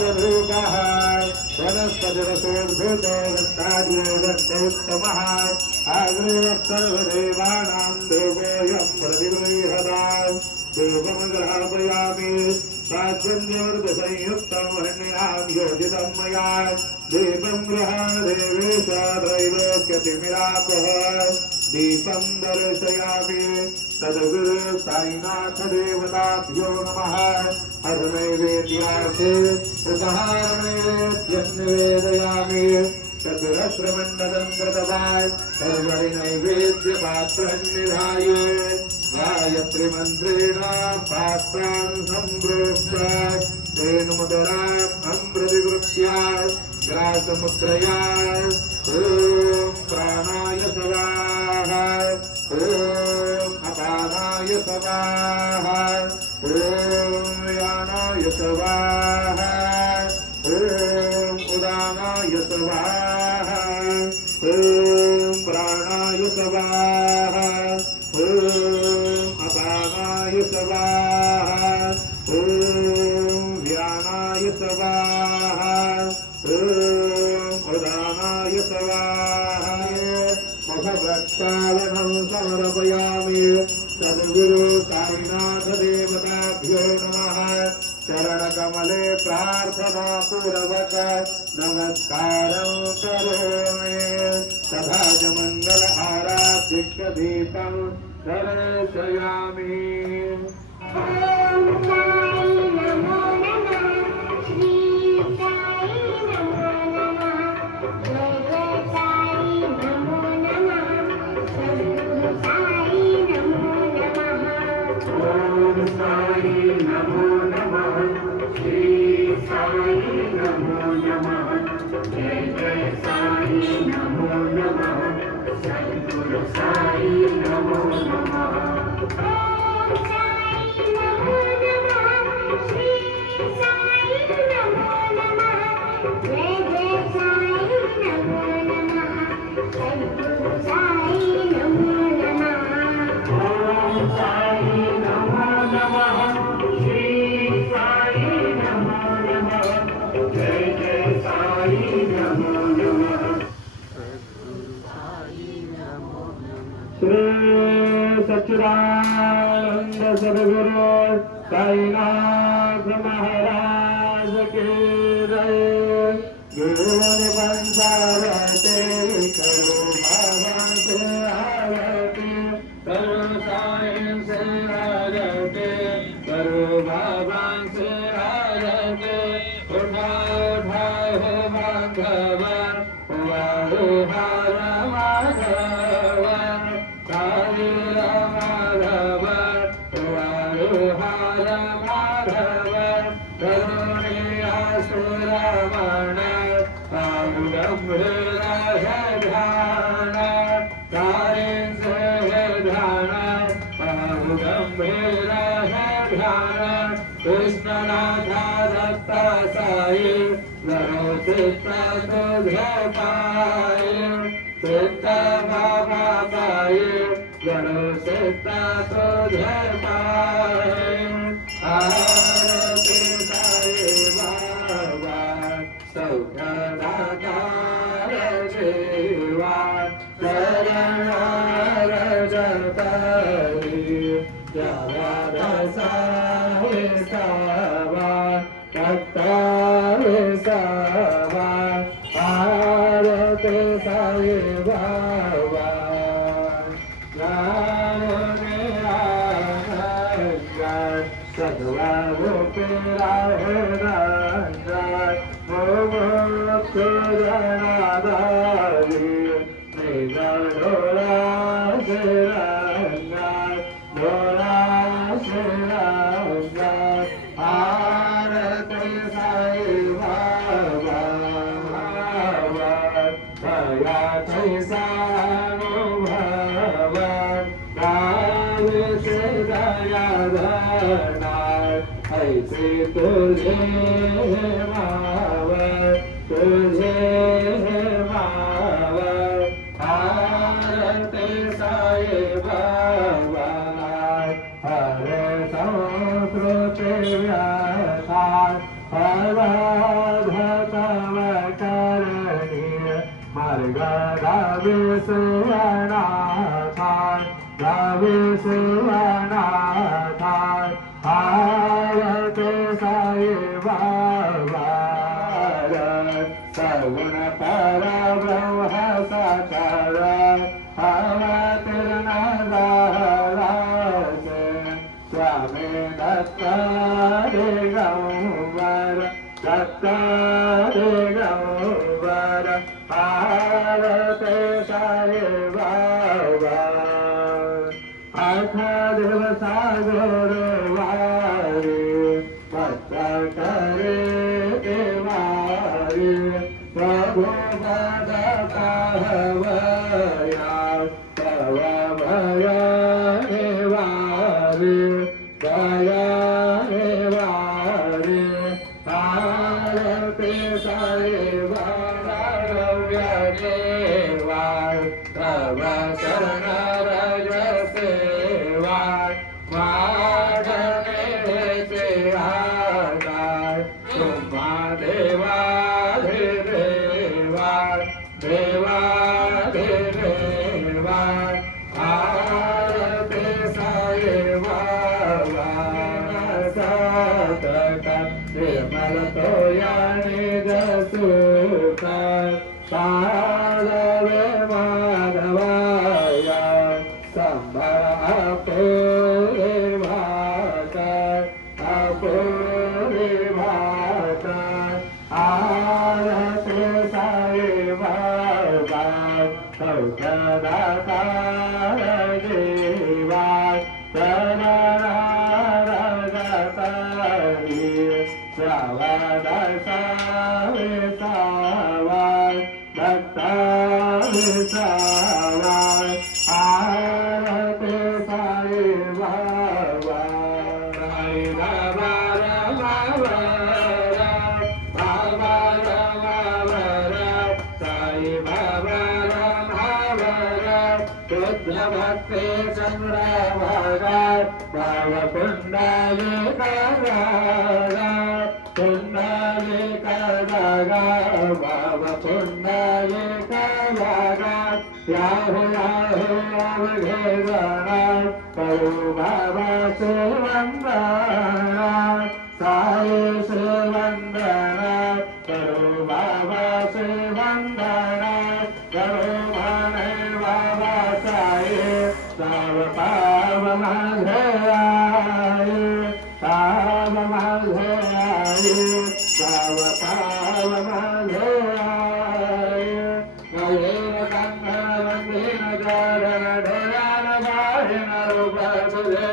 पादरूपः वनस्पतिरसोद्भूतो गन्धाद्यो गन्धोत्तमः आग्नेयः सर्वदेवानां देवोऽयं प्रतिगृह्यताम् धूपमग्रापयामि सात्वन्योर्दसंयुक्तं हन्यां योजितं मया दीपं गृहाण देवेश त्रैलोक्यतिमिरापः दीपं दर्शयामि सद्गुरु साईनाथ देवताभ्यो नमः अर्धनैवेद्यार्थे उपहारनैवेद्यं निवेदयामि चतुरस्रमण्डलं कृतवान् सर्वैर्नैवेद्यपात्रं निधाय गायत्री मन्त्रेण पात्रान् सम्प्रोक्ष्य तेन मुद्राम् अम्प्रतिगृह्य ग्रासमुद्रया ॐ प्राणाय स्वाहा ॐ अपानाय स्वाहा ॐ यानाय स्वाहा ॐ उदानाय स्वाहा ॐ प्राणाय स्वाहा ॐ अपानाय स्वाहा ॐ व्यानाय स्वाहा ॐ उदानाय स्वाहा मुखप्रक्षालनं समर्पयामि सद्गुरु साईनाथ देवताभ्यो नमः चरणकमले प्रार्थना पूर्वक नमस्कारं करोमि तथा च मंगल आराधिक्य दीपं दर्शयामि सच्चिदानंद सद्गुरु साईनाथ महाराज की जय। गुरुवर पंचावते करो बाबा से आरती करो साईं से आरती करो बाबा से आरती उठा उठा हो माधव हुआ हो हार माधव माधव हर माधव करुणिया सुरमण गंभीर ध्यान तारे से ध्यान गंभीर ध्यान कृष्णनाथा दत्त साई गरो चित्त तुझे पाए चित्त बाबा पाए गणो चित्ता तुझे पाए आरती साई बाबा सौख्यदातार जीवा शरण रजतरी जगद साई सावा तत्तार सावा आरती साई बाबा सदवा गोपेरा है रंजन मोक्ष जनादारी निजर डोरा से रंजन डोरा से रंजन आरती साई बाबा भया तैसा अनुभवन काल से दया ऐसे तुझे मावर तुझे मावर आरती साई बाबा हरे संस्कृति व्यथा अवधतम करणीय मार्ग गावे सुवनाथाय गावे सुवनाथाय आवते साई बाबा सगुण परब्रह्म साकार अवतीर्ण स्वामी दत्त दिगंबर दत्त दिगंबर भारते साई बाबा आठ दिवसा गुरुवारी भक्त करे देवारी प्रभु भगता हवया तव भय निवारी दया निवारी भारते साई बाबा देवाय तव शरण रज सेवाय माधने से आदाय तुम्हा देवाधिदेवाय देवाधिदेवाय भारते साई बाबा सतत निर्मल तोयानि जसुख साधवे माधवाय संभर अपूरे भाकर अपूरे भाकर आरते साई बाबा सौख्यदाता जीवाय शरणरगतारी श्रावण साई सावाय भक्ता सावाय आरते साई बाबा साई बाबा बाबा बाबा साई बाबा शुद्ध भक्ति चंद्रभागा भाव कुंडली कुंडली जागा भाव कुंडली जागा याहू याहू अवघे जाना करू बाबा से वंदना साई से वंदना करू बाबा से वंदना करू माने बाबा साई साव पाव माझे आए साव माझे आए साव पाव माझे आए गलेन कंठन वंदीन चरण ढोलान बाहिन रूप तुझे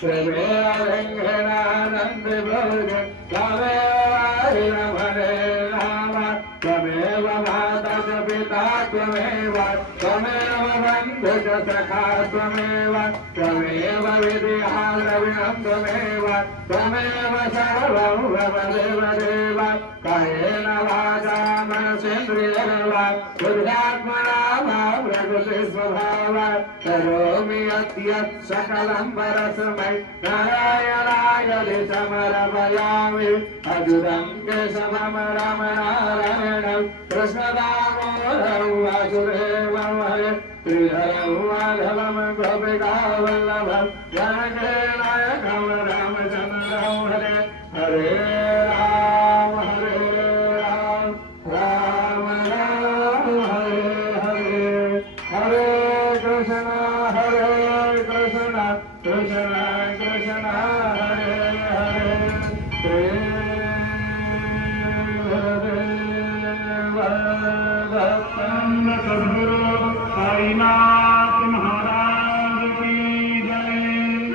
प्रेमे अलिंगनानंद भोज तमेव भरे राम तमेव माता च पिता त्वमेव त्वमेव बन्धु च सखा त्वमेव त्वमेव विद्या द्रविणं त्वमेव त्वमेव सर्वं भवदेव देव कायेन वाचा मनसेन्द्रियेर्वा बुद्ध्यात्मना वा प्रकृति स्वभावात् करोमि यत् सकलं परस्मै नारायणाय समर्पयामि अच्युतं केशवं रमणारायणं कृष्णदामोदरं वासुदेवं हरे श्रीहरं माधवं गोपिकावल्लभं जानकीनायकं रामचन्द्रं हरे हरे राम राम राम हरे हरे हरे कृष्ण कृष्ण कृष्ण हरे हरे साईनाथ महाराज की जय।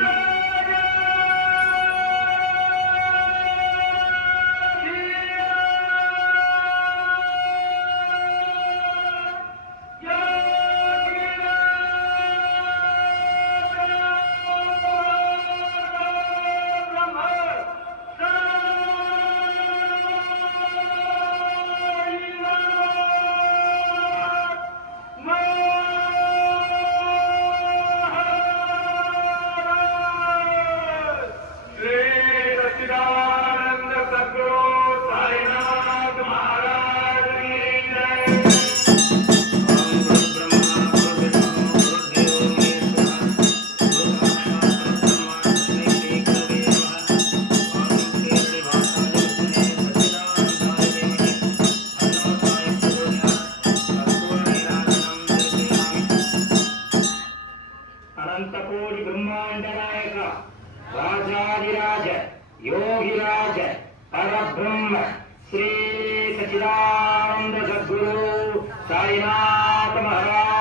परब्रह्म श्री सच्चिदानंद सद्गुरु साईनाथ महाराज